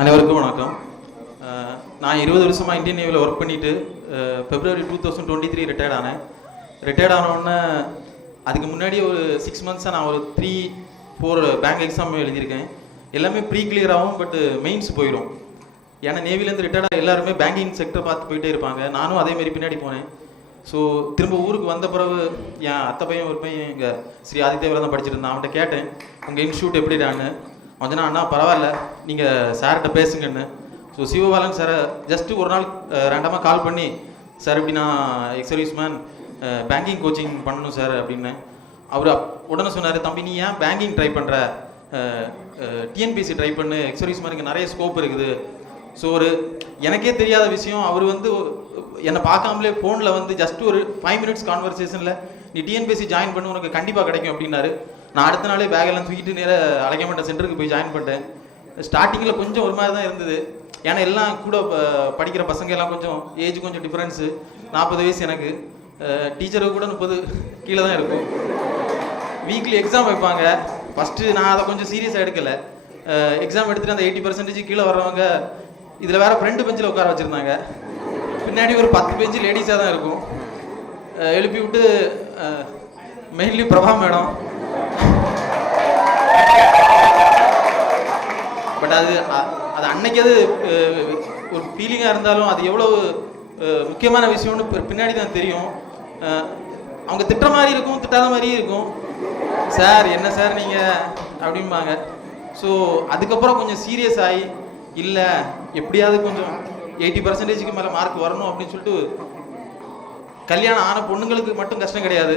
அனைவருக்கும் வணக்கம். நான் 20 வருஷமாக இந்தியன் நேவியில் ஒர்க் பண்ணிவிட்டு February 2023 ரிட்டையர்ட் ஆனேன். ரிட்டையர்ட் ஆனவுடனே அதுக்கு முன்னாடி ஒரு 6 மந்த்ஸாக நான் ஒரு 3-4 பேங்க் எக்ஸாம் எழுதியிருக்கேன். எல்லாமே ப்ரீ கிளியராகவும் பட் மெயின்ஸ் போயிடும். ஏன்னா நேவிலேருந்து ரிட்டையர்டாக எல்லாருமே பேங்கிங் செக்டர் பார்த்து போயிட்டே இருப்பாங்க. நானும் அதேமாரி பின்னாடி போனேன். ஸோ திரும்ப ஊருக்கு வந்த பிறகு என் அத்தை பையன் ஒரு பையன் இங்கே ஸ்ரீ ஆதித்யாவில் தான் படிச்சுட்டு இருந்தான். அவன்கிட்ட கேட்டேன், உங்கள் இன்ஸ்டியூட் எப்படிடான்னு. அவன் சொன்னா, அண்ணா பரவாயில்ல, நீங்கள் சார்கிட்ட பேசுங்கன்னு. ஸோ சிவபாலன் சாரை ஜஸ்ட்டு ஒரு நாள் ரேண்டமாக கால் பண்ணி, சார் இப்படி நான் எக்ஸர்வீஸ் மேன் பேங்கிங் கோச்சிங் பண்ணணும் சார் அப்படின்னு. அவர் உடனே சொன்னார், தம்பி நீ ஏன் பேங்கிங் ட்ரை பண்ணுற, டிஎன்பிஎஸ்சி ட்ரை பண்ணு, எக்ஸர்வீஸ் மேனுக்கு நிறைய ஸ்கோப் இருக்குது. ஸோ ஒரு எனக்கே தெரியாத விஷயம் அவர் வந்து என்னை பார்க்காமலே ஃபோனில் வந்து ஜஸ்ட் ஒரு 5 மினிட்ஸ் கான்வர்சேஷனில் நீ டிஎன்பிஎஸ்சி ஜாயின் பண்ணு, உனக்கு கண்டிப்பாக கிடைக்கும் அப்படின்னாரு. நான் அடுத்த நாளே பேக்கெல்லாம் தூக்கிட்டு நேராக அழைக்கப்பட்ட சென்டருக்கு போய் ஜாயின் பண்ணிட்டேன். ஸ்டார்டிங்கில் கொஞ்சம் ஒரு மாதிரி தான் இருந்தது. ஏன்னா எல்லாம் கூட படிக்கிற பசங்க எல்லாம் கொஞ்சம் ஏஜ் கொஞ்சம் டிஃப்ரென்ஸு. 40 வயசு எனக்கு, டீச்சருக்கு கூட 30 கீழே தான் இருக்கும். வீக்லி எக்ஸாம் வைப்பாங்க. ஃபஸ்ட்டு நான் அதை கொஞ்சம் சீரியஸாக எடுக்கலை. எக்ஸாம் எடுத்துகிட்டு அந்த 80% கீழே வர்றவங்க இதில் வேறு ஃப்ரெண்டு பெஞ்சில் உட்கார வச்சுருந்தாங்க. பின்னாடி ஒரு 10 பெஞ்சு லேடிஸாக தான் இருக்கும். எழுப்பி விட்டு மெயின்லி பிரபா மேடம். பட் அது அன்னைக்கு அது ஒரு ஃபீலிங்காக இருந்தாலும் அது எவ்வளோ முக்கியமான விஷயம்னு பின்னாடி தான் தெரியும். அவங்க திட்டுற மாதிரி இருக்கும், திட்டாத மாதிரியும் இருக்கும். சார் என்ன சார் நீங்கள் அப்படிம்பாங்க. ஸோ அதுக்கப்புறம் கொஞ்சம் சீரியஸ் ஆகி, இல்லை எப்படியாவது கொஞ்சம் 80%க்கு மேலே மார்க் வரணும் அப்படின்னு சொல்லிட்டு, கல்யாணம் ஆன பொண்ணுங்களுக்கு மட்டும் கஷ்டம் கிடையாது,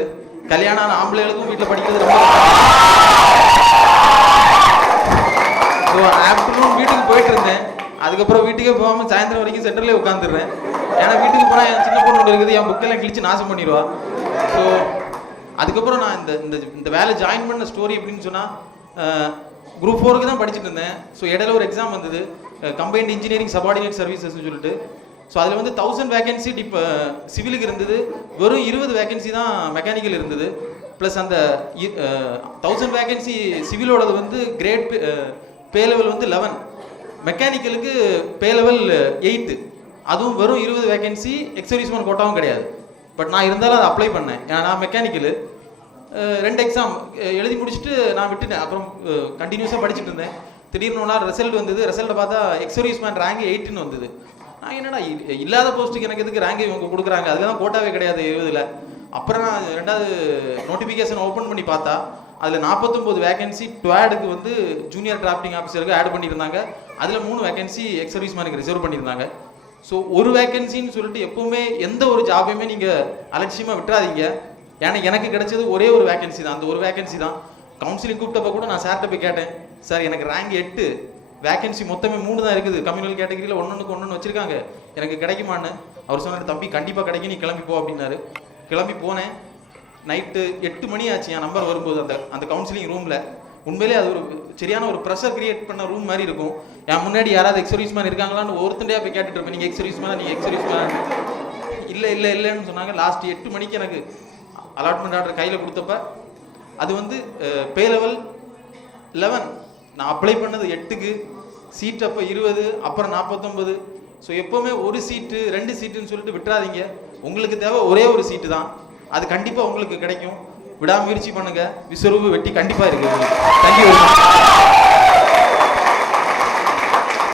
கல்யாணம் ஆன ஆம்பளைகளுக்கும் வீட்டில் படிக்கிறது ரொம்ப. ஸோ ஆஃப்டர்நூன் வீட்டுக்கு போயிட்டு இருந்தேன். அதுக்கப்புறம் வீட்டுக்கே போகாமல் சாயந்தரம் வரைக்கும் சென்டர்லேயே உட்காந்துடுறேன். ஏன்னா வீட்டுக்கு போனால் என் சின்ன பொண்ணு இருக்குது, என் புக்கெல்லாம் கிழிச்சு நாசம் பண்ணிடுவா. ஸோ அதுக்கப்புறம் நான் இந்த வேலை ஜாயின் பண்ண ஸ்டோரி எப்படின்னு சொன்னால், குரூப் 4க்கு தான் படிச்சுட்டு இருந்தேன். ஸோ இடையில ஒரு எக்ஸாம் வந்தது, கம்பைன்ட் இன்ஜினியரிங் சபார்டினேட் சர்வீசஸ்ன்னு சொல்லிட்டு. ஸோ அதில் வந்து 1000 வேகன்சி சிவிலுக்கு இருந்தது, வெறும் 20 வேகன்சி தான் மெக்கானிக்கல் இருந்தது. ப்ளஸ் அந்த 1000 வேகன்சி சிவிலோடது வந்து கிரேட் பே லெவல் வந்து 11, மெக்கானிக்கலுக்கு பே லெவல் 8. அதுவும் வெறும் 20 வேகன்சி, எக்ஸர்வீஸ்மேன் கோட்டாவும் கிடையாது. பட் நான் இருந்தாலும் அதை அப்ளை பண்ணேன். ஏன்னா நான் மெக்கானிக்கலு 2 எக்ஸாம் எழுதி முடிச்சுட்டு நான் விட்டுட்டேன். அப்புறம் கண்டினியூஸாக படிச்சுட்டு இருந்தேன். திடீர்னு ஒரு நாள் ரிசல்ட் வந்தது. ரிசல்ட்டை பார்த்தா எக்ஸர்வீஸ்மேன் ரேங்க் 8ன்னு வந்தது. நான் என்னடா இல்லாத போஸ்ட்டுக்கு எனக்கு எதுக்கு ரேங்க் இவங்க கொடுக்குறாங்க, அதுதான் கோட்டாவே கிடையாது 20ல். அப்புறம் நான் 2வது நோட்டிஃபிகேஷன் ஓப்பன் பண்ணி பார்த்தா அதில் 49 வேகன்சி டுவாடுக்கு வந்து ஜூனியர் டிராஃப்டிங் ஆஃபீஸருக்கு ஆட் பண்ணியிருந்தாங்க. அதில் 3 வேகன்சி எக்ஸர்வீஸ்மேனுக்கு ரிசர்வ் பண்ணியிருந்தாங்க. ஸோ ஒரு வேகன்சின்னு சொல்லிட்டு எப்பவுமே எந்த ஒரு ஜாபையுமே நீங்கள் அலட்சியமாக விட்டுறாதீங்க. ஏன்னா எனக்கு கிடைச்சது ஒரே ஒரு வேகன்சி தான், அந்த ஒரு வேகன்சி தான். கவுன்சிலிங் கூப்பிட்டப்ப கூட நான் சார்கிட்ட போய் கேட்டேன், சார் எனக்கு ரேங்க் 8, வேகன்சி மொத்தமே 3 தான் இருக்குது, கம்யூனல் கேட்டகரியில் ஒன்று வச்சுருக்காங்க, எனக்கு கிடைக்குமான்னு. அவர் சொன்னார், தம்பி கண்டிப்பாக கிடைக்கும், நீ கிளம்பி போ அப்படின்னாரு. கிளம்பி போனேன். நைட்டு 8 மணி ஆச்சு என் நம்பர் வரும்போது அந்த கவுன்சிலிங் ரூமில். உண்மையிலே அது ஒரு சரியான ஒரு ப்ரெஷர் கிரியேட் பண்ண ரூம் மாதிரி இருக்கும். என் முன்னாடி யாராவது எக்ஸர்வீஸ்மேன் இருக்காங்களான்னு ஒருத்தண்டையாக போய் கேட்டுட்டு இருப்பேன், நீங்கள் எக்ஸர்வீஸ்மேன் இல்லைன்னு சொன்னாங்க. லாஸ்ட் 8 மணிக்கு எனக்கு அலாட்மெண்ட் ஆர்டர் கையில் கொடுத்தப்ப அது வந்து பே லெவல் 11, நான் அப்ளை பண்ணது 8க்கு, சீட் அப்போ 20, அப்புறம் 49. ஸோ எப்போவுமே ஒரு சீட்டு 2 சீட்டுன்னு சொல்லிட்டு விட்டுறாதீங்க. உங்களுக்கு தேவை ஒரே ஒரு சீட்டு தான், அது கண்டிப்பாக உங்களுக்கு கிடைக்கும். விடாமுயற்சி பண்ணுங்கள், விஸ்வரூப வெற்றி கண்டிப்பாக இருக்குது. Thank you very much.